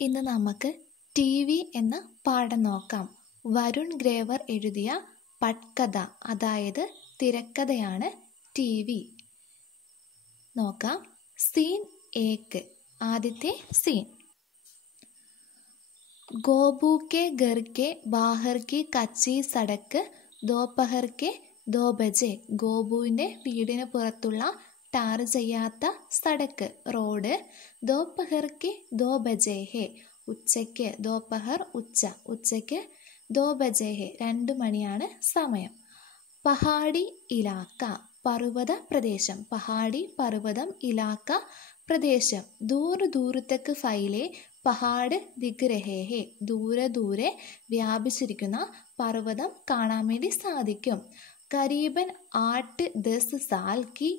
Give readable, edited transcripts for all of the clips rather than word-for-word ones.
ഇന്ന് നമുക്ക് T V എന്ന പാഠം നോക്കാം. വരുൺ ഗ്രേവർ എഴുതിയ പട്കഥ, അതായത് തിരക്കഥയാണ് ടി വി. നോക്കാം. സീൻ 1. ആദ്യത്തെ സീൻ. ഗോപു കെ ഘർ കെ ബാഹർ കി കച്ചി സടക്ക് ദോപഹർ കെ 2 ബജെ. ഗോപുവിൻ്റെ വീടിന് പുറത്തുള്ള ടാർ ചെയ്യാത്ത സടക്ക്, റോഡ്. ദോപഹർ കെ 2 ബജെ ഹെ. ഉച്ചയ്ക്ക്, ദോപഹർ ഉച്ചയ്ക്ക് 2 ബജെ ഹെ 2 മണിയാണ് സമയം. പഹാടി ഇലാക്ക, പർവ്വത പ്രദേശം. പഹാടി പർവ്വതം, ഇലാക്ക പ്രദേശം. ദൂർ ദൂർ തക്ക് ഫൈലെ പഹാഡ് ദിഖ് രഹേ ഹെ. ദൂരെ വ്യാപിച്ചിരിക്കുന്ന പർവ്വതം കാണാൻ വേണ്ടി സാധിക്കും. കരീബൻ 8-10 साल की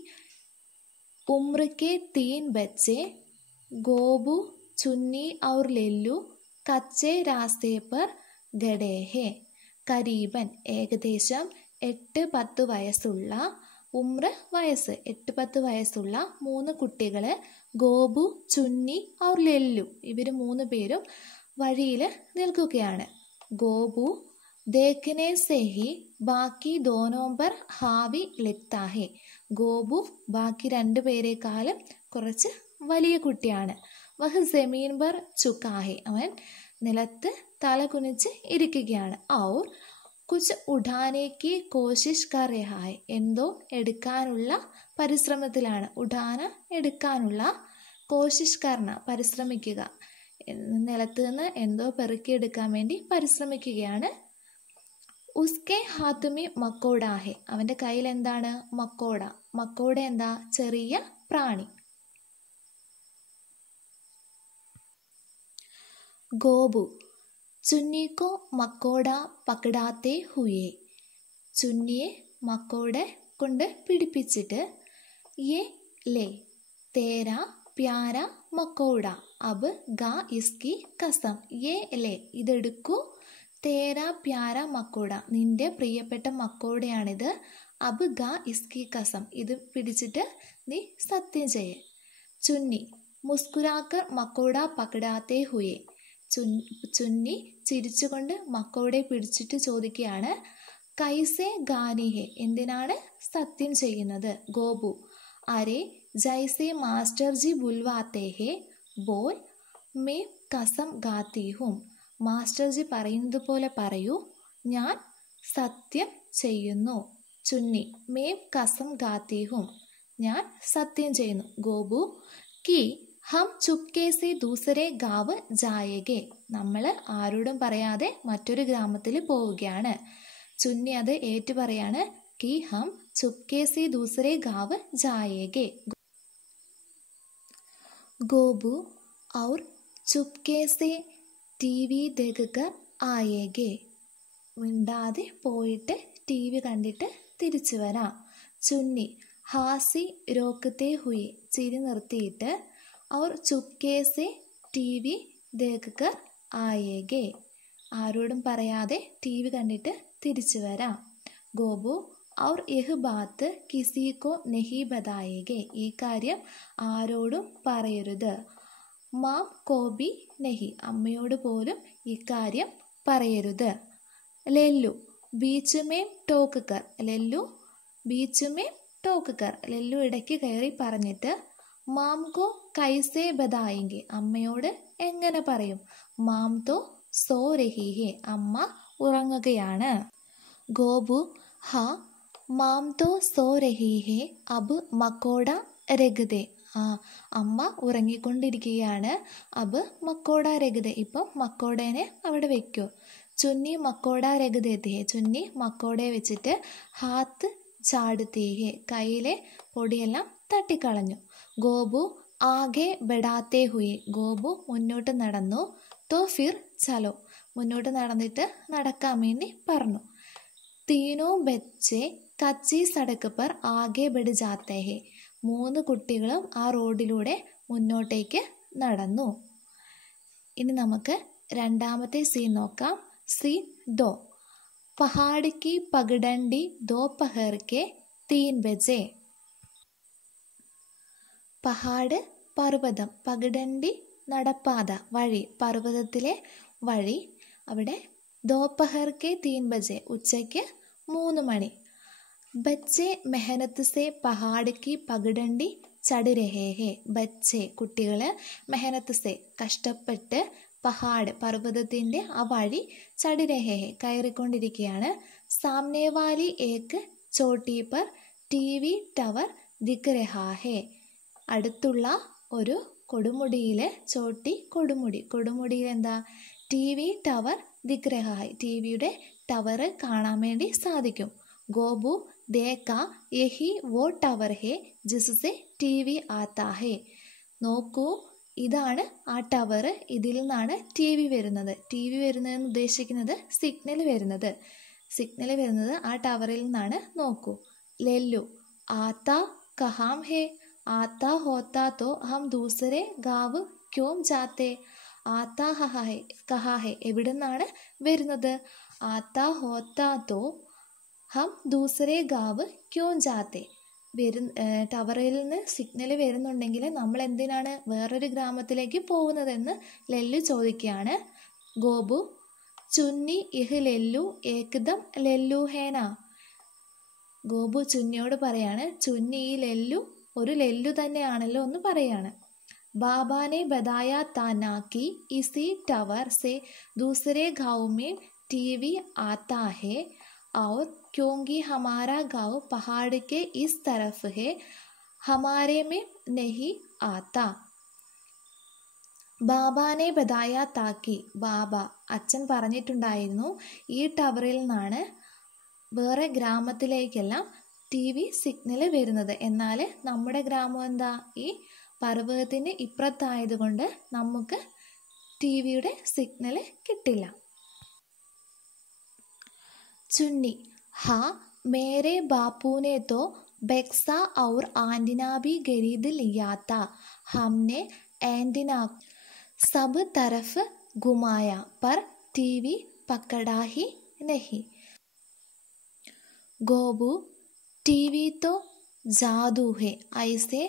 उम्र के 3 बच्चे गोबू, चुन्नी और लेल्लू कच्चे रास्ते पर गड़े हैं. കരീബൻ ഏകദേശം 8-10 വയസ്സുള്ള, ഉമ്ര വയസ്സ്, 8-10 വയസ്സുള്ള 3 കുട്ടികൾ, ഗോപു, ചുന്നി ഔർ ലെല്ലു, ഇവർ 3 പേരും വഴിയിൽ നിൽക്കുകയാണ്. ഗോപു देखने से ही ബാക്കി दोनों पर ഹാവി ലിഖ്താ ഹെ. ഗോപു ബാക്കി 2 പേരെക്കാളും കുറച്ച് വലിയ കുട്ടിയാണ്. വഹ് ജമീൻ പർ ചുക്കാ ഹെ, അവൻ നിലത്ത് തല കുനിച്ച് ഇരിക്കുകയാണ്. ഔർ കുച്ച് ഉഠാനെ കി കോശിഷ് കർ രഹാ ഹെ, എന്തോ എടുക്കാനുള്ള പരിശ്രമത്തിലാണ്. ഉഠാന എടുക്കാനുള്ള, കോശിഷ് കർണ പരിശ്രമിക്കുക, നിലത്ത് നിന്ന് എന്തോ പെറുക്കിയെടുക്കാൻ വേണ്ടി പരിശ്രമിക്കുകയാണ്. ഉസ്കെ ഹാത്തുമി മക്കോഡ ഹെ, അവൻ്റെ കയ്യിൽ എന്താണ്? മക്കോഡ. മക്കോഡ എന്താ? ചെറിയ പ്രാണി. ഗോപു ചുന്നിക്കോ മക്കോഡ പകടാത്തെ ഹുയേ. ചുന്നിയെ മക്കോഡ കൊണ്ട് പിടിപ്പിച്ചിട്ട്, യേ ലേ തേരാ പ്യാര മക്കോഡ അബ് ഗാ ഇസ്കി കസം. യേ ലേ, ഇതെടുക്കൂ. തേരാ പ്യാര മക്കോഡ, നിന്റെ പ്രിയപ്പെട്ട മക്കോഡയാണിത്. അബ് ഗാ ഇസ്കി കസം, ഇത് പിടിച്ചിട്ട് നീ സത്യം ചെയ്യേ. ചുന്നി മുസ്കുരാക്കർ മക്കോഡ പകടാത്തെ ഹുയേ. ചുന്നി ചിരിച്ചുകൊണ്ട് മക്കോഡയെ പിടിച്ചിട്ട് ചോദിക്കുകയാണ്, കൈസേ ഗാനി ഹെ, എന്തിനാണ് സത്യം ചെയ്യുന്നത്? ഗോപു അരെ ജൈസേ മാസ്റ്റർ ജി ബുൽവാത്തെ ഹെ ബോൽ മേ കസം ഗാത്തി ഹും. മാസ്റ്റർ ജി പറയുന്നത് പോലെ പറയൂ, ഞാൻ സത്യം ചെയ്യുന്നു. ചുന്നി മേ കസം ഗാത്തി ഹും, ഞാൻ സത്യം ചെയ്യുന്നു. ഗോപു കി ഹം ചുപ്കെ സെ ദൂസരെ ഗാവ് ജായേഗെ, നമ്മൾ ആരോടും പറയാതെ മറ്റൊരു ഗ്രാമത്തിൽ പോവുകയാണ്. ചുന്നി അത് ഏറ്റു പറയാണ്, കി ഹം ചുപ്കെ സെ ദൂസരെ ഗാവ് ജായേഗെ. ഗോപു ഔർ ചുപ്കെ സെ ടി വി ദേഖ് ആയേഗെ, മിണ്ടാതെ പോയിട്ട് ടി വി കണ്ടിട്ട് തിരിച്ചു വരാം. ചുന്നി ഹാസി രോക്കത്തെ ഹുയി, ചിരി നിർത്തിയിട്ട്, ഔർ ചുപ്കെ സെ ടി വി ദേഖ് ആയേഗെ, ആരോടും പറയാതെ ടി വി കണ്ടിട്ട് തിരിച്ചു വരാം. ഗോപു ഔർ യഹ് ബാത്ത് കിസിക്കോ നഹി ബതായേഗെ, ഈ കാര്യം ആരോടും പറയരുത്. മാം കോബി നഹി, അമ്മയോട് പോലും ഇക്കാര്യം പറയരുത്. ലെല്ലു ബീച്ച് മേ ടോക്ക് കർ, ലെല്ലു ബീച്ച് മേ ടോക്ക് കർ, ലെല്ലു ഇടയ്ക്ക് കയറി പറഞ്ഞിട്ട്, മാം കോ കൈസേ ബതായെങ്കിൽ, അമ്മയോട് എങ്ങനെ പറയും? മാം തോ സോ രഹി ഹെ, അമ്മ ഉറങ്ങുകയാണ്. ഗോപു ഹാ മാം തോ സോ രഹി ഹെ അബ് മക്കോഡ രഗദേ, അമ്മ ഉറങ്ങിക്കൊണ്ടിരിക്കുകയാണ്. അബ് മക്കോഡ രഗദേ, ഇപ്പം മക്കോഡേനെ അവിടെ വെക്കൂ. ചുന്നി മക്കോഡ രഗദേ ഹെ, ചുന്നി മക്കോഡയെ വെച്ചിട്ട് ഹാത്ത് ചാടുത്തി ഹെ, കയ്യിലെ പൊടിയെല്ലാം തട്ടിക്കളഞ്ഞു. ഗോപു ആകെ ബെടാത്തെ ഹുയി, ഗോപു മുന്നോട്ട് നടന്നു. തോ ഫിർ ചലോ, മുന്നോട്ട് നടന്നിട്ട് നടക്കാൻ വേണ്ടി പറഞ്ഞു. തീനോ ബच्चे കച്ചി സടക്ക് പർ ആകെ ബെഡ് ജാത്തെ ഹെ, 3 കുട്ടികളും ആ റോഡിലൂടെ മുന്നോട്ടേക്ക് നടന്നു. ഇനി നമുക്ക് രണ്ടാമത്തെ സീൻ നോക്കാം. സീൻ 2. പഹാഡ് കി പഗഡണ്ടി ദോപഹർ കെ 3 ബജെ. പഹാഡ് പർവ്വതം, പഗഡണ്ടി നടപ്പാത വഴി, പർവ്വതത്തിലെ വഴി. അവിടെ ദോപഹർ കെ 3 ബജെ, ഉച്ചയ്ക്ക് 3 മണി. ബच्चे മെഹനത്ത് സെ പഹാഡ് കി പഗഡണ്ടി ചട് രഹേ ഹേ. ബच्चे കുട്ടികൾ, മെഹനത്ത് സെ കഷ്ടപ്പെട്ട്, പഹാഡ് പർവ്വതത്തിൻ്റെ ആ വഴി, ചട് രഹേ ഹേ കയറിക്കൊണ്ടിരിക്കുകയാണ്. സാമനെ വാലി ഏക്ക് ചോട്ടി പർ TV ടവർ ദിഖ് രഹാ ഹേ. അടുത്തുള്ള ഒരു കൊടുമുടിയിൽ, ചോട്ടി കൊടുമുടി, കൊടുമുടിയിൽ എന്താ TV ടവർ ദിഖ് രഹാ ഹേ, TVയുടെ ടവർ കാണാൻ വേണ്ടി സാധിക്കും. ഗോപു ദേഖ യഹി വോ ടവർ ഹേ ജിസ്സെ TV ആത്താ ഹേ. നോക്കൂ, ഇതാണ് ആ ടവർ, ഇതിൽ നിന്നാണ് TV വരുന്നത്. TV വരുന്നതെന്ന് ഉദ്ദേശിക്കുന്നത് സിഗ്നൽ വരുന്നത്. സിഗ്നൽ വരുന്നത് ആ ടവറിൽ നിന്നാണ്. നോക്കൂ. ലെല്ലു ആത്താ കഹാം ഹേ. ആത്താ ഹോത്താ തോ ഹം ദൂസരെ ഗാവ് ക്യോം ജാത്തെ. ആത്താ കഹാ ഹേ എവിടെ നിന്നാണ് വരുന്നത്? ആത്താ ഹോത്താ തോ ഹം ദൂസരെ ഗാവ് ക്യോം ജാത്തെ. ടവറിൽ നിന്ന് സിഗ്നൽ വരുന്നുണ്ടെങ്കിൽ നമ്മൾ എന്തിനാണ് വേറൊരു ഗ്രാമത്തിലേക്ക് പോകുന്നതെന്ന് ലെല്ലു ചോദിക്കുകയാണ്. ഗോപു ചുന്നി ഇഹ് ലെല്ലു ഏകദം ലെല്ലു ഹേന. ഗോപു ചുന്നിയോട് പറയാണ്, ചുന്നി ഈ ലെല്ലു ഒരു ലെല്ലു തന്നെയാണല്ലോ എന്ന് പറയാണ്. ബാബാനെ ബതായ താനാ കി ഇസി ടവർ സെ ദൂസരെ ഗാവ് മേ TV आता है और क्योंकि हमारा गाँव पहाड़ के इस तरफ है, हमारे में नहीं आता. ബാബാനെ ബതായ താക്കി. ബാബ അച്ഛൻ പറഞ്ഞിട്ടുണ്ടായിരുന്നു ഈ ടവറിൽ നിന്നാണ് വേറെ ഗ്രാമത്തിലേക്കെല്ലാം TV സിഗ്നൽ വരുന്നത്. എന്നാൽ നമ്മുടെ ഗ്രാമം എന്താ ഈ പർവ്വതത്തിന് ഇപ്പുറത്തായതുകൊണ്ട് നമുക്ക് TVയുടെ സിഗ്നൽ കിട്ടില്ല. चुन्नी हाँ मेरे बापू ने तो बेक्सा और एंटीना भी खरीद लिया था. हमने एंटीना सब तरफ घुमाया पर TV पकड़ा ही नहीं. गोबू TV तो जादू है, ऐसे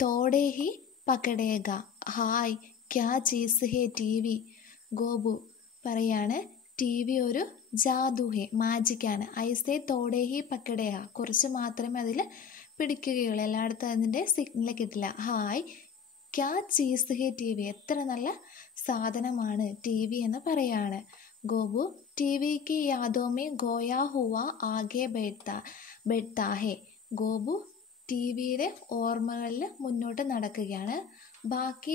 तोड़े ही पकड़ेगा. हाय क्या चीज़ है TV. ഗോപു പറയാണ്, TV ഒരു ജാദുഹേ മാജിക്കാണ്. ഐസേ തോടേഹി പക്കടേഹ, കുറച്ച് മാത്രമേ അതിൽ പിടിക്കുകയുള്ളൂ, എല്ലായിടത്തും അതിൻ്റെ സിഗ്നൽ കിട്ടില്ല. ഹായ് ക്യാ ചീസ് ഹേ TV, എത്ര നല്ല സാധനമാണ് TV എന്ന് പറയാണ്. ഗോപു TVക്ക് യാദോമേ ഗോയാ ഹുവ ആകെ ബെഡ്താ ഹേ. ഗോപു TVയുടെ ഓർമ്മകളിൽ മുന്നോട്ട് നടക്കുകയാണ്. ബാക്കി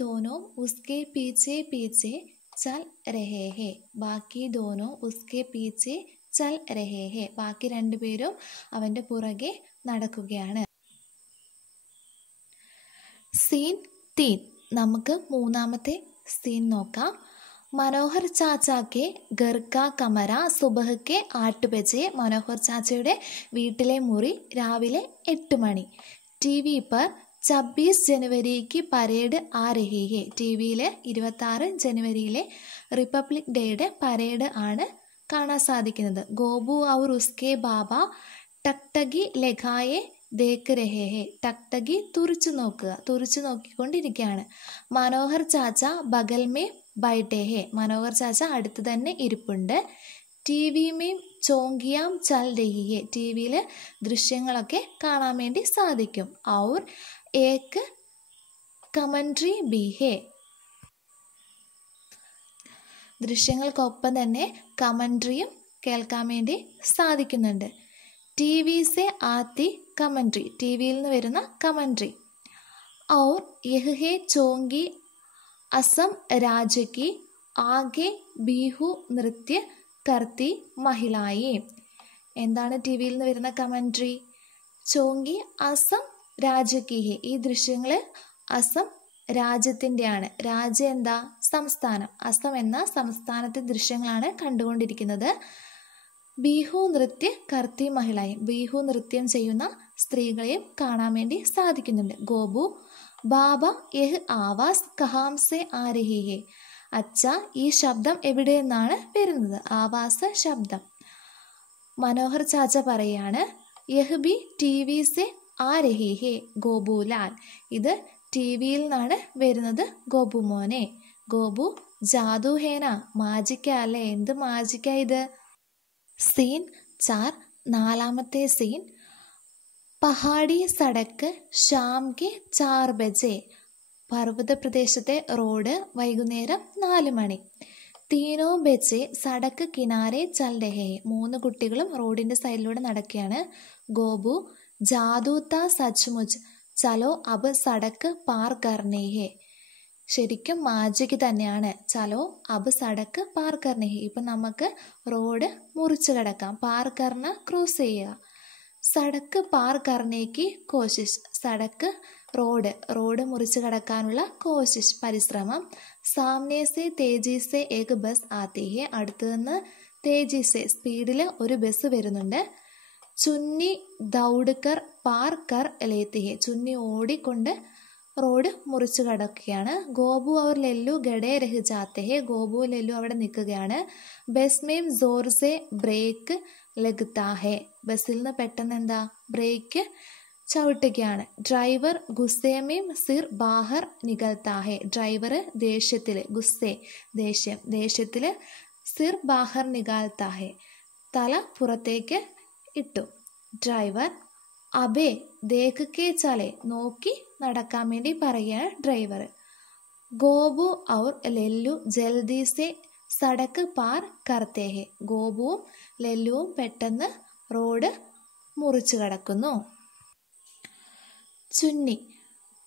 ദോനോ ഉസ്കെ പീച്ചെ പീച്ചെ ചൽ രഹേ ഹേ. ബാക്കി ദോനോ ഉസ്കെ പീച്ചെ ചൽ രഹേ ഹേ. ബാക്കി രണ്ടുപേരും അവൻ്റെ പുറകെ നടക്കുകയാണ്. സീൻ 3, നമുക്ക് മൂന്നാമത്തെ സീൻ നോക്കാം. മനോഹർ ചാച്ചാക്കെ ഘർ കാ കമര സുബഹ് കെ 8 ബജെ. മനോഹർ ചാച്ചയുടെ വീട്ടിലെ മുറി രാവിലെ 8 മണി. TV पर 26 जनवरी പരേഡ് ആ രഹി ഹേ. TVയിൽ 26 ജനുവരിയിലെ റിപ്പബ്ലിക് ഡേയുടെ പരേഡ് ആണ് കാണാൻ സാധിക്കുന്നത്. ഗോപു ഔർ ഉസ്കെ ബാബ ടക്ടഗി ലഗായെ ദേഖ് രഹേ ഹേ. ടക്ടഗി തുറിച്ചു നോക്കിക്കൊണ്ടിരിക്കുകയാണ്. മനോഹർ ചാച്ച ബഗൽ മേ ബൈഠേ ഹേ. മനോഹർ ചാച്ച അടുത്ത് തന്നെ ഇരിപ്പുണ്ട്. TV മേ ചോങ്കിയാം ചൽ രഹി ഹേ. TVയിൽ ദൃശ്യങ്ങളൊക്കെ കാണാൻ വേണ്ടി സാധിക്കും. ഔർ ഏക്ക് കമൻട്രി ബി ഹേ. ദൃശ്യങ്ങൾക്കൊപ്പം തന്നെ കമൻട്രിയും കേൾക്കാൻ വേണ്ടി സാധിക്കുന്നുണ്ട്. TV സെ ആത്തി കമൻട്രി, TVയിൽ നിന്ന് വരുന്ന കമൻട്രി. ഔർ യഹ് ഹേ ചോങ്കി അസം രാജ് കി ആകെ ബിഹു നൃത്യ കർത്തി മഹിളായി. എന്താണ് TVയിൽ നിന്ന് വരുന്ന കമൻട്രി? ചോങ്കി അസം രാജ് കി ഹേ. ഈ ദൃശ്യങ്ങൾ അസം രാജ്യത്തിൻ്റെയാണ്. രാജ്യം എന്താ? സംസ്ഥാനം. അസം എന്ന സംസ്ഥാനത്തെ ദൃശ്യങ്ങളാണ് കണ്ടുകൊണ്ടിരിക്കുന്നത്. ബിഹു നൃത്യ കർത്തി മഹിളായും, ബിഹു നൃത്യം ചെയ്യുന്ന സ്ത്രീകളെയും കാണാൻ വേണ്ടി സാധിക്കുന്നുണ്ട്. ഗോപു ബാബ യഹ് ആവാസ് കഹാം സെ ആ രഹി ഹേ. അച്ഛ ഈ ശബ്ദം എവിടെ നിന്നാണ് വരുന്നത്? ആവാസ ശബ്ദം. മനോഹർ ചാച്ച പറയാണ്, യഹ് ബി TV സെ ആ രഹി ഹേ ഗോപുലാൽ. ഇത് ടി വിയിൽ നിന്നാണ് വരുന്നത് ഗോപു മോനെ. ഗോപു ജാദു ഹേന, മാജിക്ക അല്ലേ, എന്ത് മാജിക്ക ഇത്. സീൻ 4, 4ാമത്തെ സീൻ. പഹാടി സടക്ക് ഷാം കെ 4 ബജെ. പർവ്വത പ്രദേശത്തെ റോഡ് വൈകുന്നേരം 4 മണി. തീനോ ബജെ സടക്ക് കിനാരെ ചൽ രഹേ. 3 കുട്ടികളും റോഡിന്റെ സൈഡിലൂടെ നടക്കുകയാണ്. ഗോപു ജാദു താ സച്ച്മുച്ച്, ചലോ അബ് സടക്ക് പാർ കർനേ ഹേ. ശരിക്കും മാജിക് തന്നെയാണ്. ചലോ അബ് സടക്ക് പാർ കർനേ ഹേ. ഇപ്പം നമുക്ക് റോഡ് മുറിച്ച് കിടക്കാം. പാർ കർണ ക്രോസ് ചെയ്യുക. സടക്ക് പാർ കർണേക്ക് കോശിഷ്. സടക്ക് റോഡ് മുറിച്ച് കടക്കാനുള്ള കോശിഷ് പരിശ്രമം. സാമനെ സെ തേജി സെ ഏക് ബസ് ആത്തി ഹേ. അടുത്ത് നിന്ന് തേജി സെ സ്പീഡിൽ ഒരു ബസ് വരുന്നുണ്ട്. ചുന്നി ദൗഡ്കർ പാർ കർ ലേത്തി ഹേ. ചുന്നി ഓടിക്കൊണ്ട് റോഡ് മുറിച്ച് കടക്കുകയാണ്. ഗോപു അവർ ലല്ലു ഗഡേ രഹ് ജാത്തെ ഹേ. ഗോപു ലല്ലു അവിടെ നിൽക്കുകയാണ്. ബസ് മേം ജോർ സെ ബ്രേക്ക് ലഗ്താ ഹേ. ബസ്സിൽ നിന്ന് പെട്ടെന്ന് എന്താ ബ്രേക്ക് ചവിട്ടുകയാണ്. ഡ്രൈവർ ഗുസ്സേമേം സിർ ബാഹർ നികൽത്താ ഹേ. ഡ്രൈവർ ദേഷ്യത്തിൽ, ഗുസ്സേ ദേഷ്യത്തിൽ, സിർ ബാഹർ നികാൽത്താ ഹേ തല പുറത്തേക്ക് ഇട്ടു. ഡ്രൈവർ അബേ ദേഖ് കെ ചലെ, നോക്കി നടക്കാൻ വേണ്ടി പറയുകയാണ് ഡ്രൈവർ. ഗോപു ഔർ ലല്ലു ജൽദി സെ സടക്ക് പാർ കർത്തേ ഹേ. ഗോപുവും ലല്ലുവും പെട്ടെന്ന് റോഡ് മുറിച്ചു കടക്കുന്നു. ചുന്നി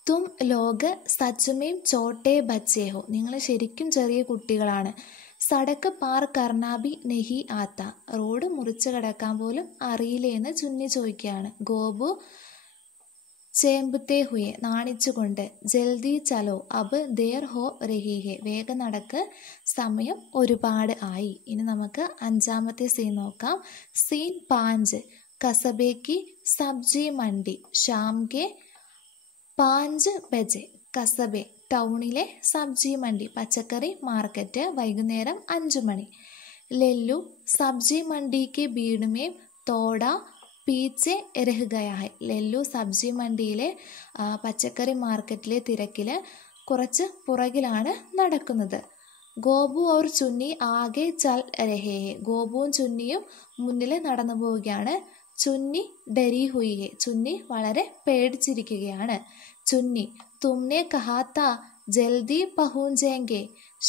തും ലോഗ് സച്ചുമേം ചോട്ടേ ബച്ചേ ഹോ. നിങ്ങൾ ശരിക്കും ചെറിയ കുട്ടികളാണ്. സടക്ക് പാർ കർണാബി നെഹി ആത്ത. റോഡ് മുറിച്ച് കിടക്കാൻ പോലും അറിയില്ലേന്ന് ചുന്നി ചോദിക്കുകയാണ്. ഗോപു ചേമ്പത്തെ ഹുയെ, നാണിച്ചുകൊണ്ട്. ജൽദി ചലോ അബ് ദേർ ഹോ രഹി ഹെ. വേഗം നടക്ക്, സമയം ഒരുപാട് ആയി. ഇനി നമുക്ക് 5ാമത്തെ സീൻ നോക്കാം. സീൻ 5. കസബേക്ക് സബ്ജി മണ്ഡി ഷാം കെ 5 ബജെ. കസബെ ടൗണിലെ സബ്ജി മണ്ഡി പച്ചക്കറി മാർക്കറ്റ് വൈകുന്നേരം 5 മണി. ലല്ലു സബ്ജി മണ്ഡിക്ക് ഭീടുമേം തോട പീച്ചെ രഹ് ഗയാ ഹൈ. ലല്ലു സബ്ജി മണ്ഡിയിലെ പച്ചക്കറി മാർക്കറ്റിലെ തിരക്കിൽ കുറച്ച് പുറകിലാണ് നടക്കുന്നത്. ഗോപു ഔർ ചുന്നി ആകെ ചൽ രഹേ ഹേ. ഗോപുവും ചുന്നിയും മുന്നിൽ നടന്നു പോവുകയാണ്. ചുന്നി ഡരി ഹുയി ഹേ. ചുന്നി വളരെ പേടിച്ചിരിക്കുകയാണ്. ചുന്നി തുമ്നെ കഹാത്ത ജൽദി പഹുഞ്ചേങ്കെ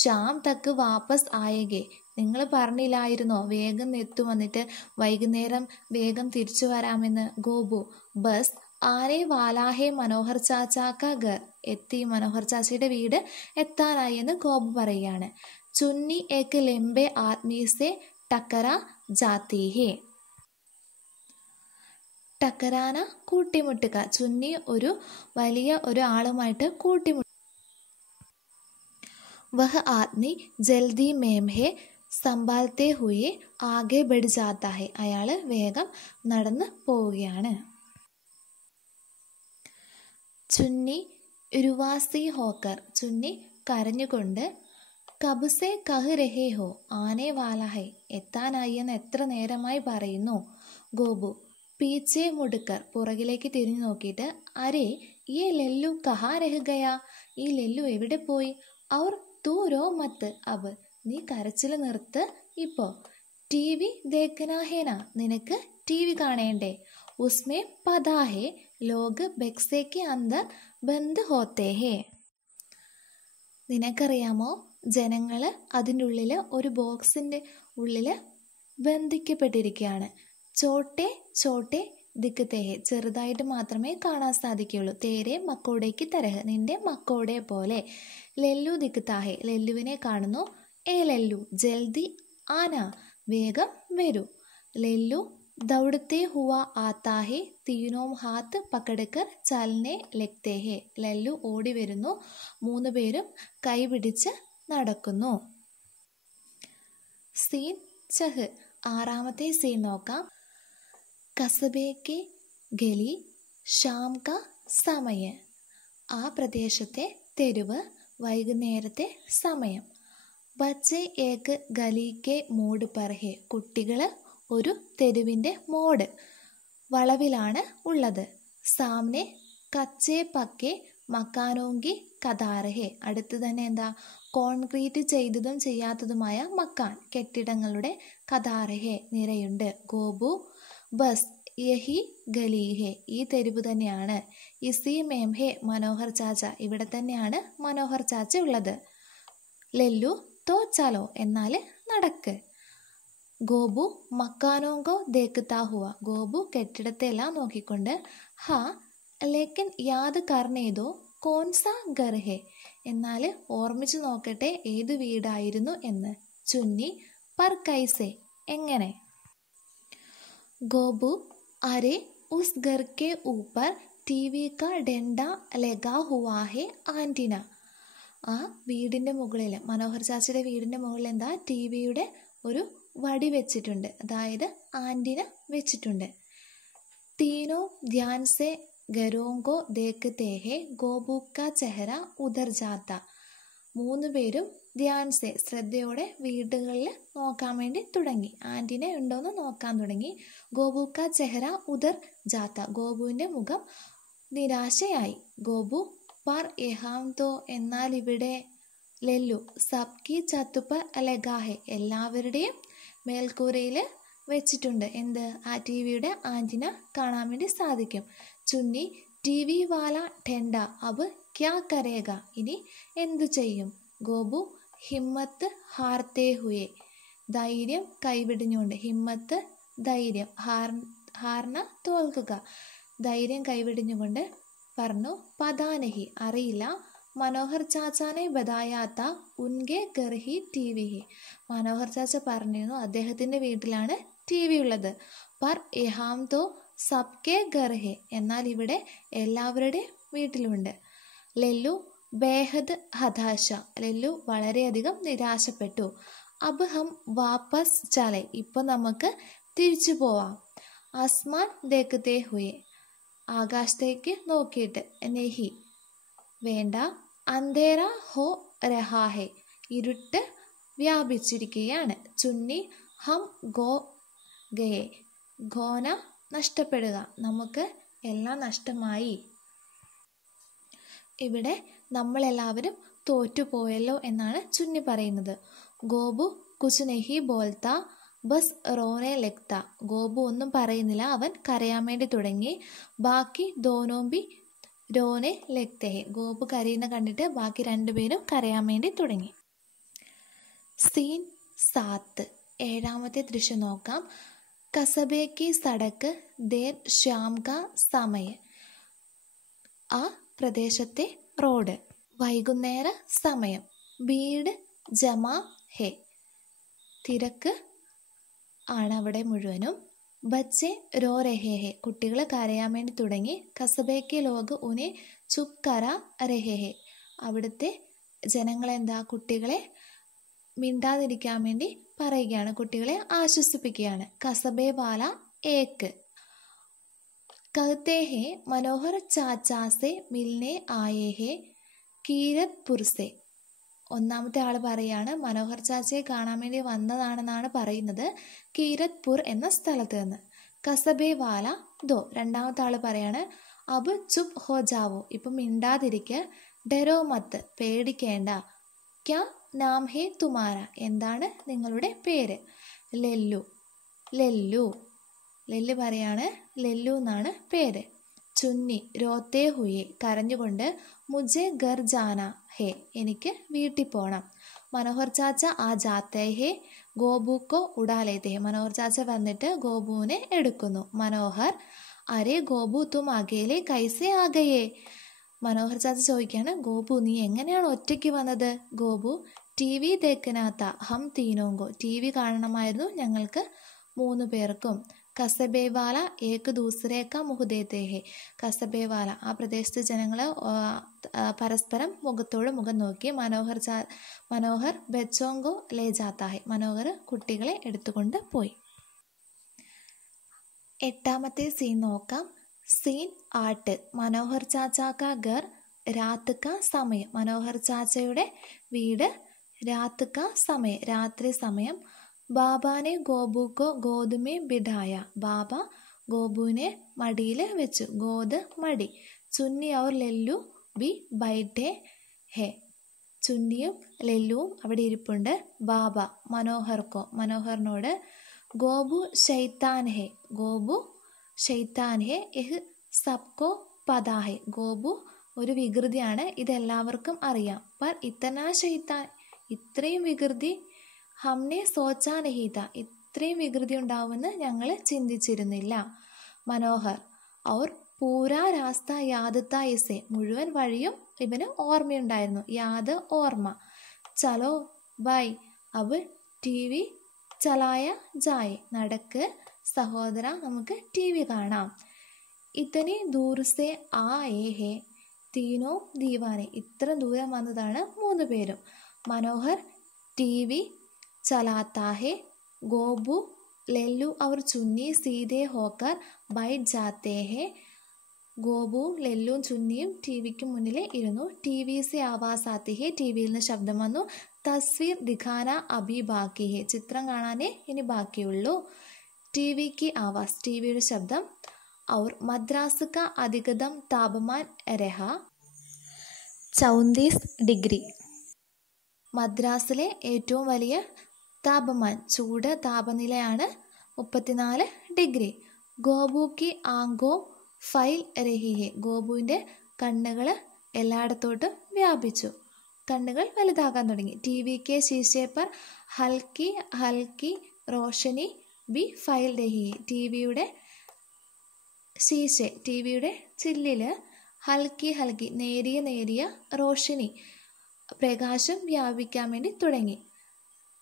ഷാം തക്ക് വാപ്പസ് ആയേഗെ. നിങ്ങൾ പറഞ്ഞില്ലായിരുന്നോ വേഗം എത്തുമെന്നിട്ട് വൈകുന്നേരം വേഗം തിരിച്ചു വരാമെന്ന്. ഗോപു ബസ് ആരെ വാലാഹെ മനോഹർ ചാച്ചാക്ക ഗർ. എത്തി, മനോഹർ ചാച്ചയുടെ വീട് എത്താനായി എന്ന് ഗോപു പറയുകയാണ്. ചുന്നി ഏക്ക് ലെംബെ ആദ്മി സെ ടക്കര ജാത്തി ഹേ. ടക്കരാന കൂട്ടിമുട്ടുക. ചുന്നി ഒരു വലിയ ആളുമായിട്ട് കൂട്ടിമുട്ടുക. വഹ് ആദ്മി ജൽദി മേം ഹേ സംഭാൽത്തെ ഹുയെ ആകെ ബഡ് ജാത്ത ഹേ. അയാൾ വേഗം നടന്ന് പോവുകയാണ്. ചുന്നി ഉരുവാസി ഹോക്കർ. ചുന്നി കരഞ്ഞുകൊണ്ട്. കബുസെ കഹ് രഹേ ഹോ ആനെ വാല ഹൈ. എത്താനായി എന്ന് എത്ര നേരമായി പറയുന്നു. ഗോപു പീച്ചെ മുടുക്കർ. പുറകിലേക്ക് തിരിഞ്ഞു നോക്കിയിട്ട് അരേ ഈ ലല്ലു കഹാ രഹ് ഗയാ. ഈ ലല്ലു എവിടെ പോയി. ഔർ തൂ രോ മത്ത് അബ്. നീ കരച്ചിൽ നിർത്ത് ഇപ്പോ. ടി വി ദേഖനാ ഹേന. നിനക്ക് ടി വി കാണേണ്ടേ. ഉസ്മേ പതാ ഹേ ലോഗ് ബക്സേക്ക് അന്തർ ബന്ദ് ഹോത്തേ ഹേ. നിനക്കറിയാമോ ജനങ്ങൾ അതിൻ്റെ ഉള്ളിൽ ഒരു ബോക്സിൻ്റെ ഉള്ളിൽ ബന്ധിക്കപ്പെട്ടിരിക്കുകയാണ്. ചോട്ടെ ചോട്ടെ ദിക്കത്തെ ഹേ. ചെറുതായിട്ട് മാത്രമേ കാണാൻ സാധിക്കുകയുള്ളൂ. തേരെ മക്കോടേക്ക് തരഹ്. നിന്റെ മക്കോടെ പോലെ. ലല്ലു ദിക്കത്താ ഹേ. ലല്ലുവിനെ കാണുന്നു. ഏ ലല്ലു ജൽദി ആന. വേഗം വരൂ. ലല്ലു ദൗഡത്തെ ഹുവ ആത്താ ഹേ തീനോം ഹാത്ത് പക്കടക്കർ ചലനെ ലഗ്തേ ഹേ. ലല്ലു ഓടി വരുന്നു. 3 പേരും കൈപിടിച്ച് നടക്കുന്നു. സീൻ 6. 6ാമത്തെ സീൻ നോക്കാം. കസബേക്ക് ഗലി ഷാം കാ സമയ. ആ പ്രദേശത്തെ തെരുവ് വൈകുന്നേരത്തെ സമയം. ബച്ചെ ഏക്ക് ഗലിക്കെ മോഡ് പർ ഹേ. കുട്ടികൾ ഒരു തെരുവിൻ്റെ മോഡ് വളവിലാണ് ഉള്ളത്. സാമനെ കച്ചേ പക്കെ മക്കാനോങ്കി കതാരഹെ. അടുത്ത് തന്നെ എന്താ, കോൺക്രീറ്റ് ചെയ്തതും ചെയ്യാത്തതുമായ മക്കാൻ കെട്ടിടങ്ങളുടെ കതാരഹെ നിരയുണ്ട്. ഗോബു ബസ് യഹി ഗലീഹെ. ഈ തെരുവ് തന്നെയാണ്. ഇസി മേംഹെ മനോഹർ ചാച്ച. ഇവിടെ തന്നെയാണ് മനോഹർ ചാച്ച ഉള്ളത്. ലെല്ലു തോ ചലോ. എന്നാൽ നടക്ക്. ഗോബു മക്കാനോങ്കോ ദേഖ്താ ഹുവ. ഗോബു കെട്ടിടത്തെല്ലാം നോക്കിക്കൊണ്ട് ഹാ ലേക്കിൻ യാദ് കർണേ ദോ കോൺസാ ഘർ ഹെ. എന്നാൽ ഓർമ്മിച്ചു നോക്കട്ടെ ഏത് വീടായിരുന്നു എന്ന്. ചുന്നി പർ കൈസെ. എങ്ങനെ. ഗോബു അരെ ഉസ് ഘർ കെ ഊപ്പർ ടിവി കാ ഡെണ്ട ലഗാ ഹുവാ ഹെ ആൻറ്റിന. ആ വീടിൻ്റെ മുകളിൽ, മനോഹർ ചാച്ചയുടെ വീടിൻ്റെ മുകളിൽ എന്താ, ടി വിയുടെ ഒരു വടി വെച്ചിട്ടുണ്ട്, അതായത് ആൻറ്റിന വെച്ചിട്ടുണ്ട്. തീനോ ധ്യാൻ സെ ഗരോങ്കോ ദേഖ്തേ ഹെ ഗോബു കാ ചെഹറ ഉധർ ജാത്ത. 3 പേരും ധ്യാൻസെ ശ്രദ്ധയോടെ വീടുകളിൽ നോക്കാൻ വേണ്ടി തുടങ്ങി. ആൻറ്റിന ഉണ്ടോയെന്ന് നോക്കാൻ തുടങ്ങി. ഗോബു കാ ചെഹറ ഉധർ ജാത്ത. ഗോപുവിൻ്റെ മുഖം നിരാശയായി. ഗോബു പർ യഹാം തോ. എന്നാൽ ഇവിടെ. ലെല്ലു സബ്കി ചത്തുപ്പ ലഗാഹെ. എല്ലാവരുടെയും മേൽക്കൂരയിൽ വെച്ചിട്ടുണ്ട്. എന്ത്, ആ ടി വിയുടെ ആൻറ്റിന കാണാൻ വേണ്ടി സാധിക്കും. ചുന്നി ടി വി വാല ഠെണ്ട അബ് ക്യാ കരേഗ. ഇനി എന്തു ചെയ്യും. ഗോബു ഹിമ്മത്ത് ഹാർത്തേ ഹുയെ. ധൈര്യം കൈവിടിഞ്ഞുകൊണ്ട്. ഹിമ്മത്ത് ധൈര്യം, ഹാർന തോൽക്കുക. ധൈര്യം കൈവിടിഞ്ഞുകൊണ്ട് പറഞ്ഞു പതാനഹി അറിയില്ല. മനോഹർ ചാച്ചാനെ ബതായാത്ത ഉൻകെ ഗർഹി ടി വി ഹി. മനോഹർ ചാച്ച പറഞ്ഞിരുന്നു അദ്ദേഹത്തിൻ്റെ വീട്ടിലാണ് ടി വി ഉള്ളത്. പർ യഹാം തോ സബ്കെ ഗർഹെ. എന്നാൽ ഇവിടെ എല്ലാവരുടെയും വീട്ടിലുണ്ട്. ലെല്ലു ബേഹദ് ഹതാശ. ലെല്ലു വളരെയധികം നിരാശപ്പെട്ടു. അബ് ഹം വാപ്പസ് ചലെ. ഇപ്പോൾ നമുക്ക് തിരിച്ചു പോവാം. ആസ്മാൻ ദേഖ്തേ ഹുയെ. ആകാശത്തേക്ക് നോക്കിയിട്ട്. നെഹി വേണ്ട. അന്ധേര ഹോ രഹാ ഹെ. ഇരുട്ട് വ്യാപിച്ചിരിക്കുകയാണ്. ചുന്നി ഹം ഗോ ഗയെ. ഘോന നഷ്ടപ്പെടുക. നമുക്ക് എല്ലാം നഷ്ടമായി. ഇവിടെ നമ്മളെല്ലാവരും തോറ്റുപോയല്ലോ എന്നാണ് ചുന്നി പറയുന്നത്. ഗോബു കുച്ച് നെഹി ബോൽത്ത ബസ് റോനെ ലഗ്ത. ഗോബു ഒന്നും പറയുന്നില്ല, അവൻ കരയാൻ വേണ്ടി തുടങ്ങി. ബാക്കി ദോനോമ്പി രോനെ ലഗ്തേ. ഗോബു കരയുന്ന കണ്ടിട്ട് ബാക്കി 2 പേരും കരയാൻ വേണ്ടി തുടങ്ങി. സീൻ 7. 7ാമത്തെ ദൃശ്യം നോക്കാം. കസബേ കി സടക്ക് ദേർ ശ്യാം കാ സമയ. ആ പ്രദേശത്തെ റോഡ്, വൈകുന്നേര സമയം. ഭീഡ് ജമാ ഹെ. തിരക്ക് ആണ് അവിടെ മുഴുവനും. ബച്ചെ രോ രഹേ ഹെ. കുട്ടികൾ കരയാൻ വേണ്ടി തുടങ്ങി. കസബേക്ക് ലോഗ് ഉനെ ചുപ് കര രഹേ ഹെ. അവിടുത്തെ ജനങ്ങളെന്താ, കുട്ടികളെ മിണ്ടാതിരിക്കാൻ വേണ്ടി പറയുകയാണ്, കുട്ടികളെ ആശ്വസിപ്പിക്കുകയാണ്. കസബേ വാല ഏക്ക് कहते हैं मनोहर चाचा से मिलने आए हैं കീരത്പുർ സെ. ഒന്നാമത്തെ ആൾ പറയാണ് മനോഹർ ചാച്ചയെ കാണാൻ വേണ്ടി വന്നതാണെന്നാണ് പറയുന്നത്, കീരത്പുർ എന്ന സ്ഥലത്ത് നിന്ന്. കസബേ വാല ദോ. രണ്ടാമത്തെ ആൾ പറയാണ് അബ് ചുപ് ഹോ ജാവോ. ഇപ്പം മിണ്ടാതിരിക്കുക. ഡെരോ മത്ത്. പേടിക്കേണ്ട. ക്യാ നാം ഹേ തുമാര. എന്താണ് നിങ്ങളുടെ പേര്. ലെല്ലു. ലെല്ലു. ലെല്ലു പറയാണ് ലെല്ലു എന്നാണ് പേര്. ചുന്നി രോത്തേ ഹുയെ. കരഞ്ഞുകൊണ്ട് മുജെ ഗർ ജാന ഹേ. എനിക്ക് വീട്ടിൽ പോകണം. മനോഹർ ചാച്ച ആ ജാത്തേ ഹേ ഗോബുക്കോ ഉടാലേത്തേ. മനോഹർ ചാച്ച വന്നിട്ട് ഗോപുവിനെ എടുക്കുന്നു. മനോഹർ അരെ ഗോപു തും അകേലെ കൈസേ ആകയേ. മനോഹർ ചാച്ച ചോദിക്കുകയാണ് ഗോപു നീ എങ്ങനെയാണ് ഒറ്റയ്ക്ക് വന്നത്. ഗോപു ടി വി ദേഖനാത്ത ഹം തീനോങ്കോ. ടി വി കാണണമായിരുന്നു ഞങ്ങൾക്ക് 3 പേർക്കും. കസബേവാല ഏക്ക് ദൂസരേക്ക മുഹുദേത്തേ ഹെ. കസബേവാല ആ പ്രദേശത്തെ ജനങ്ങൾ പരസ്പരം മുഖത്തോട് മുഖം നോക്കി. മനോഹർ ബച്ചോങ്കോ ലേ ജാത്ത ഹെ. മനോഹർ കുട്ടികളെ എടുത്തുകൊണ്ട് പോയി. 8ാമത്തെ സീൻ നോക്കാം. സീൻ 8. മനോഹർ ചാച്ച കാ ഘർ രാത് കാ സമയം. മനോഹർ ചാച്ചയുടെ വീട് രാത് കാ സമയം, രാത്രി സമയം. ബാബാനെ ഗോബുക്കോ ഗോദുമേ ബിഠായ. ബാബ ഗോബുവിനെ മടിയിൽ വെച്ചു. ഗോദ് മടി. ചുന്നി ഔർ ലെല്ലു ബി ബൈഠേ ഹെ. ചുന്നിയും ലല്ലുവും അവിടെ ഇരിപ്പുണ്ട്. ബാബ മനോഹറിനോട് ഗോബു ശൈത്താൻ ഹെ, ഗോബു ശൈത്താൻ ഹെ, യഹ് സബ്കോ പതാ ഹെ. ഗോബു ഒരു വികൃതിയാണ്, ഇതെല്ലാവർക്കും അറിയാം. പർ ഇത്തനാ ശൈത്താൻ, ഇത്രയും വികൃതി, ഹംനെ സോച്ചാ നഹീ താ, ഇത്രയും വികൃതി ഉണ്ടാവുമെന്ന് ഞങ്ങൾ ചിന്തിച്ചിരുന്നില്ല. മനോഹർ ഔർ പൂരാ രാസ്ത യാദ് താ ഇസെ, മുഴുവൻ വഴിയും ഇവന് ഓർമ്മയുണ്ടായിരുന്നു. യാദ് ഓർമ്മ. ചലോ ബൈ അബ് ടി വി ചലായ ജായ്, നടക്ക് സഹോദര നമുക്ക് ടി വി കാണാം. ഇത്തനി ദൂർ സെ ആയേ ഹെ തീനോ ദീവാനെ, ഇത്ര ദൂരം വന്നതാണ് 3 പേരും. മനോഹർ ടി വി ചലാത്താ ഹെ, ഗോബു ലല്ലു और ചുന്നി സീതേ ഹോക്കർ ബൈഠ് ജാത്തേ ഹെ. ഗോപുവും ലല്ലുവും ചുന്നിയും ടി വിക്ക് മുന്നിൽ ഇരുന്നു. ടി വി സെ ആവാസ് ആത്തി ഹെ, ടി വിയിൽ നിന്ന് ശബ്ദം വന്നു. തസ്വീർ ദിഖാന അഭി ബാക്കി ഹെ, ചിത്രം കാണാനേ ഇനി ബാക്കിയുള്ളൂ. ടി വിക്ക് ആവാസ്, ടി വിയുടെ ശബ്ദം. ഔർ മദ്രാസ് കാ അധികതം താപമാൻ രഹ 34 ഡിഗ്രി. മദ്രാസിലെ ഏറ്റവും വലിയ താപമാൻ, ചൂട്, താപനിലയാണ് 34 ഡിഗ്രി. ഗോപു കി ആങ്കോ ഫൈൽ രഹി ഹെ, ഗോപുവിൻ്റെ കണ്ണുകൾ എല്ലായിടത്തോട്ടും വ്യാപിച്ചു, കണ്ണുകൾ വലുതാകാൻ തുടങ്ങി. ടി വി കെ ശീശേ പർ ഹൽക്കി ഹൽക്കി റോഷനി ബി ഫൈൽ രഹി ഹെ, ടി വിയുടെ ശീശെ, ടി വിയുടെ ചില്ലിൽ ഹൽക്കി ഹൽക്കി, നേരിയ നേരിയ റോഷനി, പ്രകാശം വ്യാപിക്കാൻ വേണ്ടി തുടങ്ങി.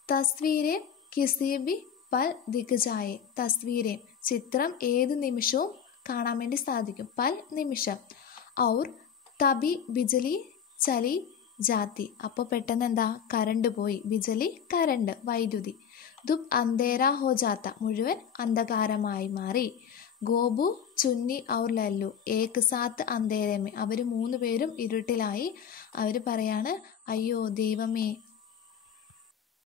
തസ്വീരേം കിസി ബി പൽ ദിഖ് ജായേ, തസ്വീരേം ചിത്രം ഏത് നിമിഷവും കാണാൻ വേണ്ടി സാധിക്കും, പൽ നിമിഷം. ഔർ തബി ബിജലി ചലി ജാത്തി, അപ്പോൾ പെട്ടെന്ന് എന്താ, കറണ്ട് പോയി. ബിജലി കറണ്ട്, വൈദ്യുതി. ദുബ് അന്ധേര ഹോ ജാത്ത, മുഴുവൻ അന്ധകാരമായി മാറി. ഗോപു ചുന്നി ഔർ ലല്ലു ഏക് സാത്ത് അന്ധേരമേ, അവർ 3 പേരും ഇരുട്ടിലായി. അവർ പറയാണ്, അയ്യോ ദൈവമേ,